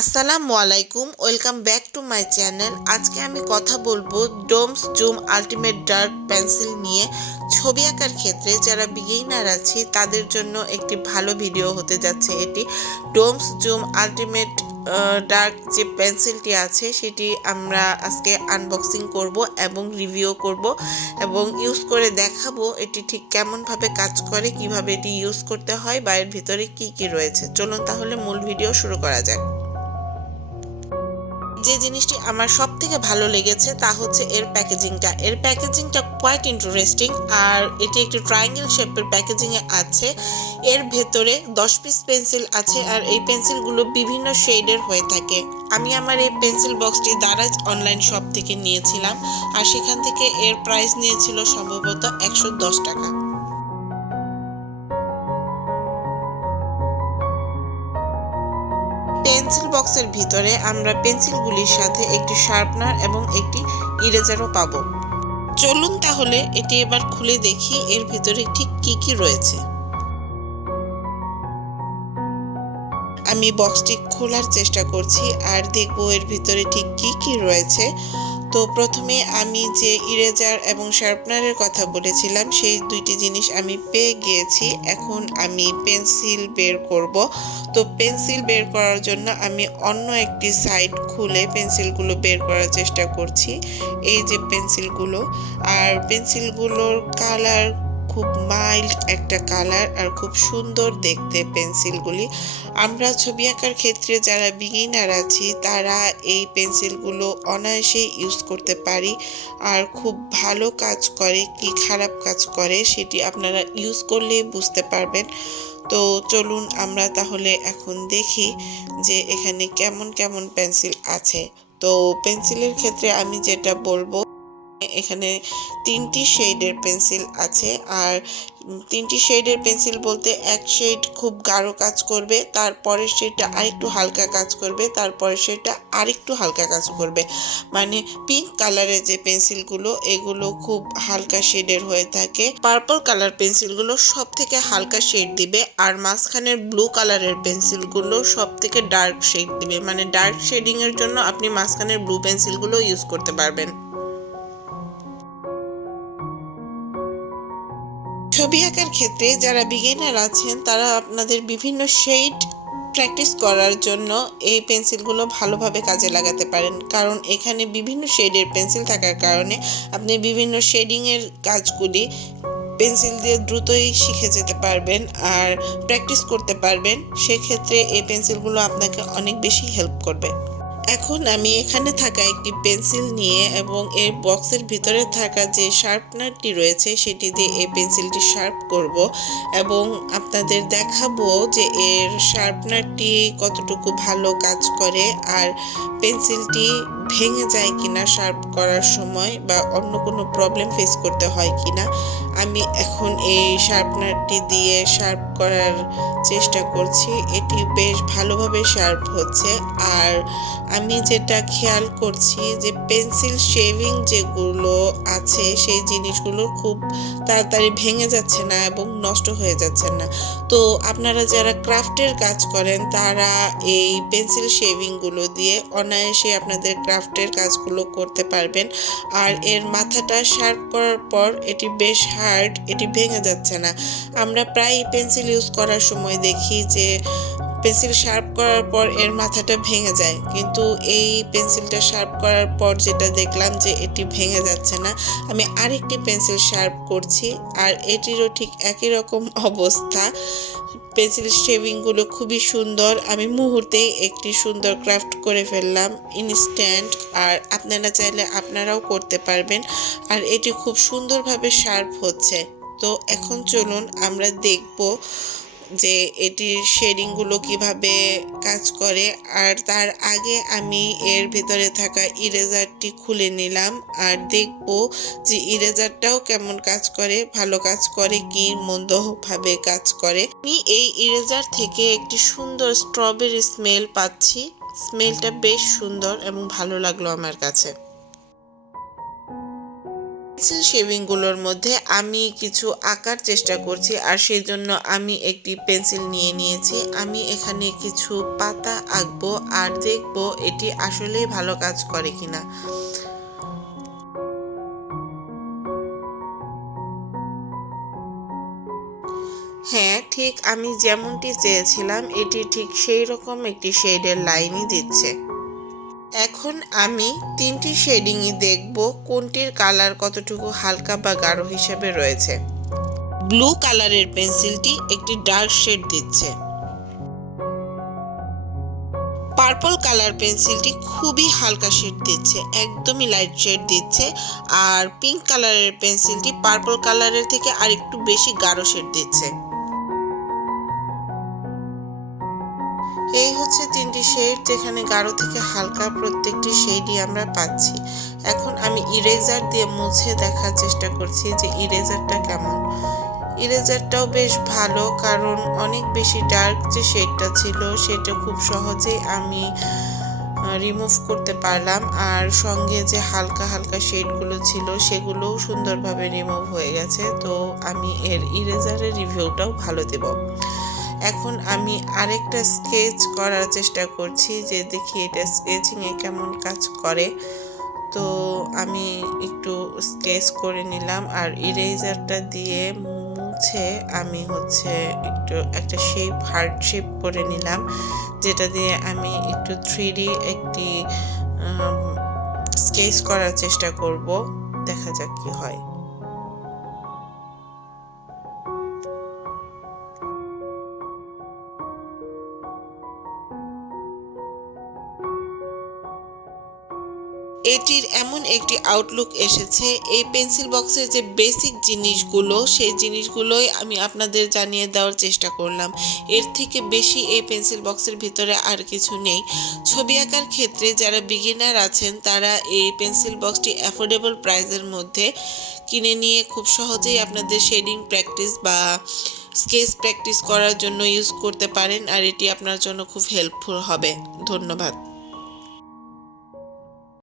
আসসালামু আলাইকুম, welcome back to my channel. আজকে আমি কথা বলবো domes zoom ultimate dark pencil নিয়ে। ছবি আঁকার ক্ষেত্রে যারা বিগিনার আছি তাদের জন্য একটি ভালো ভিডিও হতে যাচ্ছে এটি। ডোমস জুম আলটিমেট ডার্ক যে পেন্সিলটি আছে সেটি আমরা আজকে আনবক্সিং করব এবং রিভিউ করব এবং ইউজ করে দেখাবো এটি ঠিক কেমনভাবে কাজ করে, কিভাবে এটি ইউজ করতে হয় বা এর ভিতরে কি কি রয়েছে। চলুন তাহলে মূল ভিডিও শুরু করা যাক। যে জিনিসটি আমার সব থেকে ভালো লেগেছে তা হচ্ছে এর প্যাকেজিংটা কোয়াইট ইন্টারেস্টিং। আর এটি একটি ট্রায়াঙ্গেল শেপের প্যাকেজিংয়ে আছে। এর ভেতরে 10 পিস পেন্সিল আছে আর এই পেন্সিলগুলো বিভিন্ন শেডের হয়ে থাকে। আমি আমার এই পেন্সিল বক্সটি দারাজ অনলাইন শপ থেকে নিয়েছিলাম আর সেখান থেকে এর প্রাইস নিয়েছিল সম্ভবত 110 টাকা। পেন্সিল বক্সের ভিতরে আমরা পেন্সিলগুলির সাথে একটি শার্পনার এবং একটি ইরেজারও পাবো। চলুন তাহলে এটি এবার খুলে দেখি এর ভিতরে ঠিক কি কি রয়েছে। আমি বক্সটি খোলার চেষ্টা করছি আর দেখবো এর ভিতরে ঠিক কি কি রয়েছে। তো প্রথমে আমি যে ইরেজার এবং শার্পনারের কথা বলেছিলাম সেই দুইটি জিনিস আমি পেয়ে গিয়েছি। এখন আমি পেন্সিল বের করব। তো পেন্সিল বের করার জন্য আমি অন্য একটি সাইড খুলে পেন্সিলগুলো বের করার চেষ্টা করছি। এই যে পেন্সিলগুলো, আর পেন্সিলগুলোর কালার খুব মাইল্ড একটা কালার আর খুব সুন্দর দেখতে পেন্সিলগুলি। আমরা ছবি আঁকার ক্ষেত্রে যারা বিগিনার আছি তারা এই পেন্সিলগুলো অনায়াসেই ইউজ করতে পারি আর খুব ভালো কাজ করে কি খারাপ কাজ করে সেটি আপনারা ইউজ করলেই বুঝতে পারবেন। তো চলুন আমরা তাহলে এখন দেখি যে এখানে কেমন কেমন পেন্সিল আছে। তো পেন্সিলের ক্ষেত্রে আমি যেটা বলবো, এখানে 3টি শেডের পেন্সিল আছে। আর 3টি শেডের পেন্সিল বলতে এক শেড খুব গাঢ় কাজ করবে, তারপরের শেডটা আরেকটু হালকা কাজ করবে, তারপরের শেডটা আরেকটু হালকা কাজ করবে। মানে পিঙ্ক কালারের যে পেন্সিলগুলো এগুলো খুব হালকা শেডের হয়ে থাকে। পার্পল কালার পেন্সিলগুলো সব থেকে হালকা শেড দিবে আর মাঝখানের ব্লু কালারের পেন্সিলগুলো সব থেকে ডার্ক শেড দিবে। মানে ডার্ক শেডিং এর জন্য আপনি মাঝখানের ব্লু পেন্সিলগুলো ইউজ করতে পারবেন। ছবি আঁকার ক্ষেত্রে যারা বিগিনার আছেন তারা আপনাদের বিভিন্ন শেড প্র্যাকটিস করার জন্য এই পেন্সিলগুলো ভালোভাবে কাজে লাগাতে পারেন, কারণ এখানে বিভিন্ন শেডের পেন্সিল থাকার কারণে আপনি বিভিন্ন শেডিংয়ের কাজগুলি পেন্সিল দিয়ে দ্রুতই শিখে যেতে পারবেন আর প্র্যাকটিস করতে পারবেন। সেক্ষেত্রে এই পেন্সিলগুলো আপনাকে অনেক বেশি হেল্প করবে। এখন আমি এখানে থাকা একটি পেন্সিল নিয়ে এবং এর বক্সের ভিতরে থাকা যে শার্পনারটি রয়েছে সেটি দিয়ে এই পেন্সিলটি শার্প করব এবং আপনাদের দেখাবো যে এর শার্পনারটি কতটুকু ভালো কাজ করে আর পেন্সিলটি ভেঙে যায় কিনা শার্প করার সময় বা অন্য কোনো প্রবলেম ফেস করতে হয় কিনা। আমি এখন এই শার্পনারটি দিয়ে শার্প করার চেষ্টা করছি। এটি বেশ ভালোভাবে শার্প হচ্ছে। আর আমি যেটা খেয়াল করছি যে পেন্সিল শেভিং যেগুলো আছে সেই জিনিসগুলো খুব তাড়াতাড়ি ভেঙে যাচ্ছে না এবং নষ্ট হয়ে যাচ্ছে না। তো আপনারা যারা ক্রাফটের কাজ করেন তারা এই পেন্সিল শেভিংগুলো দিয়ে অনায়াসে আপনাদের ক্রাফটের কাজগুলো করতে পারবেন। আর এর মাথাটা শার্প করার পর এটি বেশ হার্ড, এটি ভেঙে যাচ্ছে না। আমরা প্রায় পেন্সিল ইউজ করার সময় দেখি যে পেন্সিল শার্প করার পর এর মাথাটা ভেঙে যায়, কিন্তু এই পেন্সিলটা শার্প করার পর যেটা দেখলাম যে এটি ভেঙে যাচ্ছে না। আমি আরেকটি পেন্সিল শার্প করছি আর এটিরও ঠিক একই রকম অবস্থা। পেন্সিল শেভিংগুলো খুবই সুন্দর। আমি মুহূর্তেই একটি সুন্দর ক্রাফট করে ফেললাম ইনস্ট্যান্ট। আর আপনারা চাইলে আপনারাও করতে পারবেন আর এটি খুব সুন্দরভাবে শার্প হচ্ছে। তো এখন চলুন আমরা দেখব যে এটির শেডিংগুলো কিভাবে কাজ করে। আর তার আগে আমি এর ভিতরে থাকা ইরেজারটি খুলে নিলাম আর দেখব যে ইরেজারটাও কেমন কাজ করে, ভালো কাজ করে কি মন্দভাবে কাজ করে। আমি এই ইরেজার থেকে একটি সুন্দর স্ট্রবেরি স্মেল পাচ্ছি। স্মেলটা বেশ সুন্দর এবং ভালো লাগলো আমার কাছে। পেন্সিল শেভিংগুলোর মধ্যে আমি কিছু আঁকার চেষ্টা করছি, আর সেই জন্য আমি একটি পেন্সিল নিয়ে নিয়েছি। আমি এখানে কিছু পাতা আঁকবো আর দেখবো এটি আসলেই ভালো কাজ করে কিনা। হ্যাঁ, ঠিক আমি যেমনটি চেয়েছিলাম এটি ঠিক সেই রকম একটি শেডের লাইনই দিচ্ছে। এখন আমি 3টি শেডিংই দেখব কোনটির কালার কতটুকু হালকা বা গাঢ় হিসেবে রয়েছে। ব্লু কালারের পেন্সিলটি একটি ডার্ক শেড দিচ্ছে। পার্পল কালার পেন্সিলটি খুবই হালকা শেড দিচ্ছে, একদমই লাইট শেড দিচ্ছে। আর পিঙ্ক কালারের পেন্সিলটি পার্পল কালারের থেকে আরেকটু বেশি গাঢ় শেড দিচ্ছে। এই হচ্ছে 3টি শেড, যেখানে গাঢ় থেকে হালকা প্রত্যেকটি শেডই আমরা পাচ্ছি। এখন আমি ইরেজার দিয়ে মুছে দেখার চেষ্টা করছি যে ইরেজারটা কেমন। ইরেজারটাও বেশ ভালো, কারণ অনেক বেশি ডার্ক যে শেডটা ছিল সেটা খুব সহজেই আমি রিমুভ করতে পারলাম, আর সঙ্গে যে হালকা হালকা শেডগুলো ছিল সেগুলোও সুন্দরভাবে রিমুভ হয়ে গেছে। তো আমি এর ইরেজারের রিভিউটাও ভালো দেব। এখন আমি আরেকটা স্কেচ করার চেষ্টা করছি যে দেখি এটা স্কেচিংয়ে কেমন কাজ করে। তো আমি একটু স্কেচ করে নিলাম, আর ইরেজারটা দিয়ে মুছে আমি একটু একটা শেপ, হার্ট শেপ করে নিলাম, যেটা দিয়ে আমি একটু 3D একটি স্কেচ করার চেষ্টা করব। দেখা যাক কি হয়। এটির এমন একটি আউটলুক এসেছে। এই পেন্সিল বক্সের যে বেসিক জিনিসগুলো, সেই জিনিসগুলোই আমি আপনাদের জানিয়ে দেওয়ার চেষ্টা করলাম। এর থেকে বেশি এই পেন্সিল বক্সের ভিতরে আর কিছু নেই। ছবি আঁকার ক্ষেত্রে যারা বিগিনার আছেন তারা এই পেন্সিল বক্সটি অ্যাফোর্ডেবল প্রাইসের মধ্যে কিনে নিয়ে খুব সহজেই আপনাদের শেডিং প্র্যাকটিস বা স্কেচ প্র্যাকটিস করার জন্য ইউজ করতে পারেন, আর এটি আপনার জন্য খুব হেল্পফুল হবে। ধন্যবাদ।